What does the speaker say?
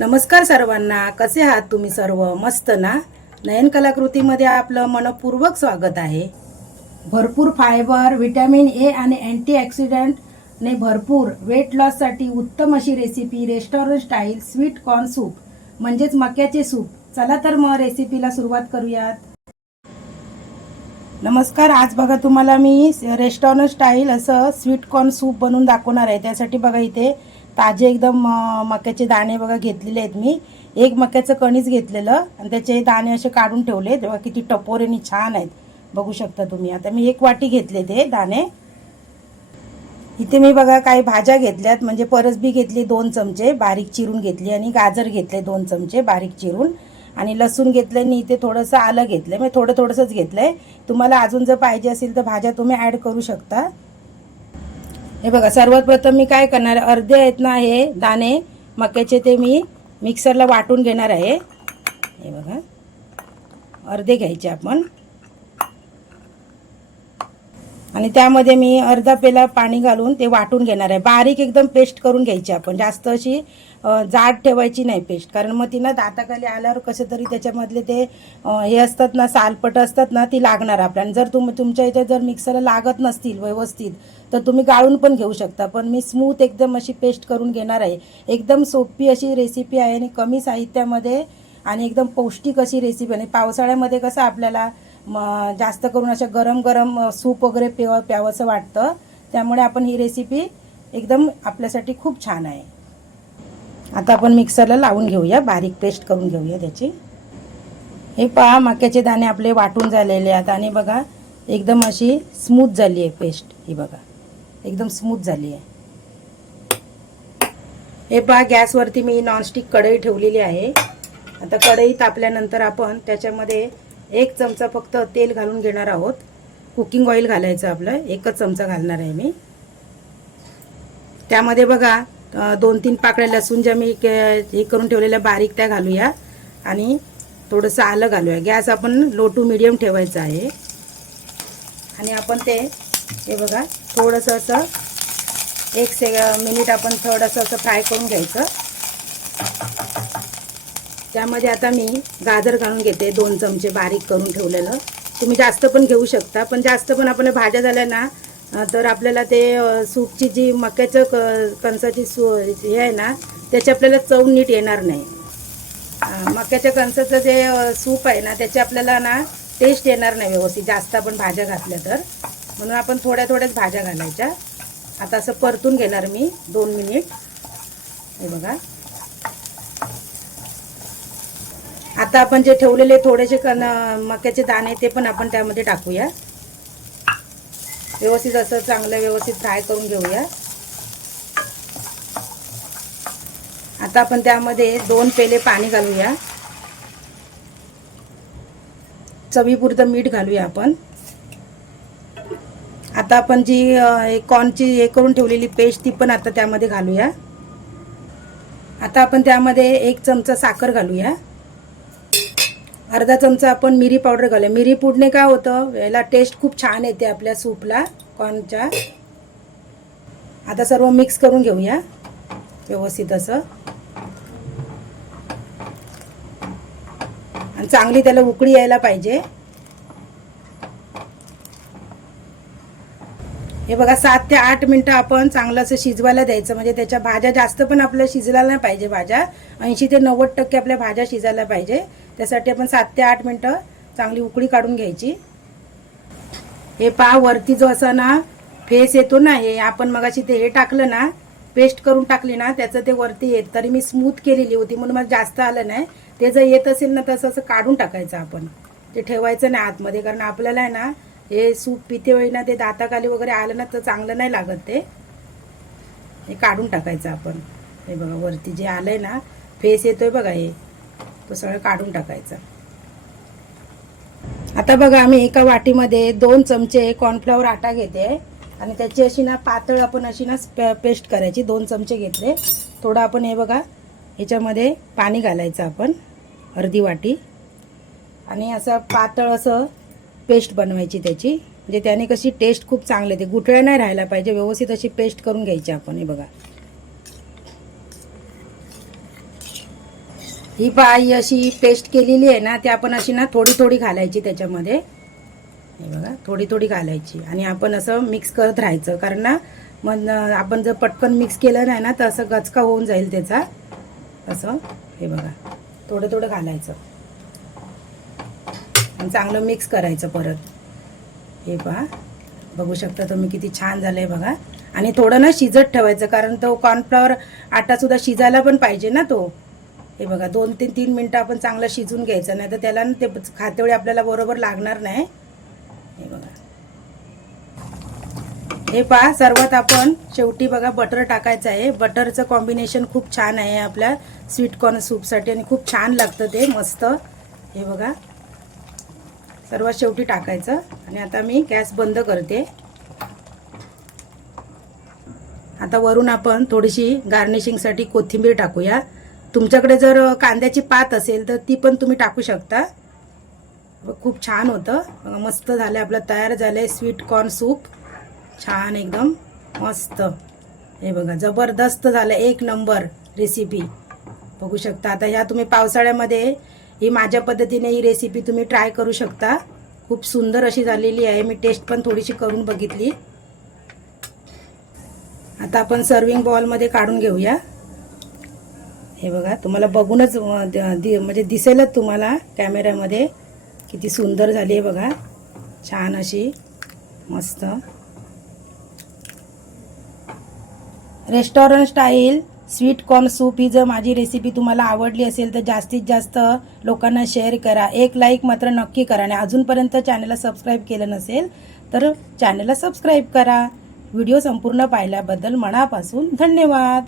नमस्कार सर्वांना. कसे आहात तुम्ही सर्व? मस्त ना? नयन कलाकृतीमध्ये आपलं मनपूर्वक स्वागत आहे. भरपूर फायबर व्हिटॅमिन ए आणि अँटीऑक्सिडंटने भरपूर वेट लॉससाठी उत्तम अशी recipe restaurant style sweet corn soup म्हणजेच मक्याचे सूप चला तर मग रेसिपीला सुरुवात करूयात. नमस्कार. आज बघा तुम्हाला मी रेस्टॉरंट स्टाईल असं स्वीट कॉर्न सूप बनवून दाखवणार आहे. त्यासाठी बघा इथे ताजे एकदम मक्याचे दाणे बघा घेतलेले आहेत मी. एक मक्याचं कणीच घेतलेलं आणि त्याचे दाणे असे काढून ठेवले. तेव्हा किती टपोरेने छान आहेत. बघू शकता तुम्ही. आता मी एक वाटी घेतले ते दाणे. इथे मी बघा काही भाज्या घेतल्यात. म्हणजे परसबी घेतली दोन चमचे बारीक चिरून घेतली आणि गाजर घेतले दोन चमचे बारीक चिरून. आणि लसूण घेतलं आणि इथे थोडंसं आलं घेतलं मी थोडं थोडंसंच घेतलं आहे तुम्हाला अजून जर पाहिजे असेल तर भाज्या तुम्ही ॲड करू शकता. हे बघा सर्वात प्रथम मी काय करणार अर्धे आहेत ना हे दाणे मक्याचे ते मी मिक्सरला वाटून घेणार आहे. हे बघा अर्धे घ्यायचे आपण. आणि त्यामध्ये मी अर्धा पेला पाणी घालून ते वाटून घेणार आहे. बारीक एकदम पेस्ट करून घ्यायची आपण. जास्त अशी जाड ठेवायची नाही पेस्ट. कारण मग ती ना दाताखाली आल्यावर कसे तरी त्याच्यामधले ते हे असतात ना सालपट असतात ना ती लागणार आपल्याला. जर तुम तुमच्या इथे जर मिक्सरला लागत नसतील व्यवस्थित तर तुम्ही गाळून पण घेऊ शकता. पण मी स्मूथ एकदम अशी पेस्ट करून घेणार आहे. एकदम सोपी अशी रेसिपी आहे आणि कमी साहित्यामध्ये आणि एकदम पौष्टिक अशी रेसिपी आणि पावसाळ्यामध्ये कसं आपल्याला मग जास्त करून अशा गरम गरम सूप वगैरे प्याव प्यावंसं वाटतं. त्यामुळे आपण ही रेसिपी एकदम आपल्यासाठी खूप छान आहे. आता आपण मिक्सरला लावून घेऊया. बारीक पेस्ट करून घेऊया त्याची. हे पहा मक्याचे दाणे आपले वाटून झालेले आहेत. आणि बघा एकदम अशी स्मूथ झाली आहे पेस्ट ही बघा एकदम स्मूथ झाली आहे. हे पहा गॅसवरती मी नॉनस्टिक कढई ठेवलेली आहे. आता कढई तापल्यानंतर आपण त्याच्यामध्ये एक चमचा फक्त तेल घालून घेणार आहोत. कुकिंग ऑइल घालायचं आपलं. एकच चमचा घालणार आहे मी. त्यामध्ये बघा दोन तीन पाकळ्या लसूण ज्या मी के- हे करून ठेवलेल्या बारीक त्या घालूया. आणि थोडंसं आलं घालूया. गॅस आपण लो टू मिडियम ठेवायचं आहे. आणि आपण ते हे बघा थोडंसं असं एक से मिनिट आपण थोडंसं असं फ्राय करून घ्यायचं. त्यामध्ये आता मी गाजर घालून घेते दोन चमचे बारीक करून ठेवलेलं. तुम्ही जास्त पण घेऊ शकता पण जास्त पण आपण भाज्या झाल्या ना तर आपल्याला ते सूपची जी मक्याचं क कणसाची सू हे आहे ना त्याची आपल्याला चव नीट येणार नाही. मक्याच्या कणसाचं जे सूप आहे ना त्याची आपल्याला ना टेस्ट येणार नाही व्यवस्थित. जास्त आपण भाज्या घातल्या तर. म्हणून आपण थोड्या थोड्याच भाज्या घालायच्या. आता असं परतून घेणार मी दोन मिनिट. हे बघा. आता आपण जे ठेवलेले थोडेसे कण मक्याचे दाणे ते पण आपण त्यामध्ये टाकूया. व्यवस्थित असं चांगलं व्यवस्थित फ्राय करून घेऊया. आता आपण त्यामध्ये दोन पेले पाणी घालूया. चवीपुरतं मीठ घालूया आपण. आता आपण जी कॉर्नची हे करून ठेवलेली पेस्ट ती पण आता त्यामध्ये घालूया. आता आपण त्यामध्ये एक चमचा साखर घालूया. अर्धा चमचा आपण मिरी पावडर घालूया. मिरी पुडणे काय होतं? याला टेस्ट खूप छान येते आपल्या सूपला कॉर्नच्या आता सर्व मिक्स करून घेऊया. व्यवस्थित असं. आणि चांगली त्याला उकळी यायला पाहिजे. हे बघा सात ते आठ मिनटं आपण चांगलं असं शिजवायला द्यायचं. म्हणजे त्याच्या भाज्या जास्त पण आपल्या शिजला नाही पाहिजे भाज्या. ऐंशी ते नव्वद टक्के आपल्या भाज्या शिजायला पाहिजे. त्यासाठी आपण सात ते आठ मिनटं चांगली उकळी काढून घ्यायची. हे पहा वरती जो असा ना फेस येतो ना हे आपण मगाशी ते हे टाकलं ना पेस्ट करून टाकली ना त्याचं ते वरती येत. तरी मी स्मूथ केलेली होती म्हणून मला जास्त आलं नाही. ते जर येत असेल ना तसं असं काढून टाकायचं आपण. ते ठेवायचं नाही आतमध्ये कारण आपल्याला आहे ना हे सूप पिते वेळी ना ते दाताखाली वगैरे आलं ना तर चांगलं नाही लागत ते. हे काढून टाकायचं आपण. हे बघा वरती जे आलं आहे ना फेस येतोय बघा हे. तो सगळं काढून टाकायचा. आता बघा आम्ही एका वाटीमध्ये दोन चमचे कॉर्नफ्लॉवर आटा घेते. आणि त्याची अशी ना पातळ आपण अशी ना पेस्ट करायची. दोन चमचे घेतले. थोडं आपण हे बघा ह्याच्यामध्ये पाणी घालायचं आपण अर्धी वाटी. आणि असं पातळ असं पेस्ट बनवायची त्याची. म्हणजे त्याने कशी टेस्ट खूप चांगली येते. गुठळ्या नाही राहायला पाहिजे. व्यवस्थित अशी पेस्ट करून घ्यायची आपण. हे बघा. ही बाई अशी पेस्ट केलेली आहे ना ती आपण अशी ना थोडी थोडी घालायची त्याच्यामध्ये. हे बघा थोडी थोडी घालायची. आणि आपण असं मिक्स करत राहायचं. कारण ना मग आपण जर पटकन मिक्स केलं नाही ना तर असं गचका होऊन जाईल त्याचा. असं. हे बघा. थोडं थोडं घालायचं. आणि चांगलं मिक्स करायचं परत. हे पहा. बघू शकता तुम्ही किती छान झालंय बघा. आणि थोडं ना शिजत ठेवायचं कारण तो कॉर्नफ्लॉवर आटासुद्धा शिजायला पण पाहिजे ना तो. हे बघा दोन तीन तीन मिनटं आपण चांगलं शिजून घ्यायचं नाही तर त्याला ते खातेवेळी आपल्याला बरोबर लागणार नाही. हे बघा. हे पहा सर्वात आपण शेवटी बघा बटर टाकायचं आहे. बटरचं कॉम्बिनेशन खूप छान आहे आपल्या स्वीट कॉर्न सूपसाठी आणि खूप छान लागतं ते मस्त. हे बघा. सर्वात शेवटी टाकायचं आणि आता मी गॅस बंद करते. आता वरून आपण थोडीशी गार्निशिंगसाठी कोथिंबीर टाकूया. तुमच्याकडे जर कांद्याची पात असेल तर ती पण तुम्ही टाकू शकता. खूप छान होतं. मस्त झालं आपलं तयार झालं आहे स्वीट कॉर्न सूप छान एकदम मस्त. हे बघा जबरदस्त झालं एक नंबर रेसिपी बघू शकता आता ह्या तुम्ही पावसाळ्यामध्ये ही माझ्या पद्धतीने ही रेसिपी तुम्ही ट्राय करू शकता. खूप सुंदर अशी झालेली आहे. मी टेस्ट पण थोडीशी करून बघितली. आता आपण सर्विंग बॉलमध्ये काढून घेऊया. हे बघा तुम्हाला बघूनच द- दि- म्हणजे दिसेलच तुम्हाला कॅमेऱ्यामध्ये किती सुंदर झाली आहे बघा. छान अशी मस्त. Restaurant style sweet corn soup ही जर माझी रेसिपी तुम्हाला आवडली असेल तर जास्तीत जास्त लोकांना शेअर करा. एक लाईक मात्र नक्की करा. आणि अजूनपर्यंत चॅनलला सबस्क्राईब केलं नसेल तर चॅनलला सबस्क्राईब करा. व्हिडिओ संपूर्ण पाहिल्याबद्दल मनापासून धन्यवाद.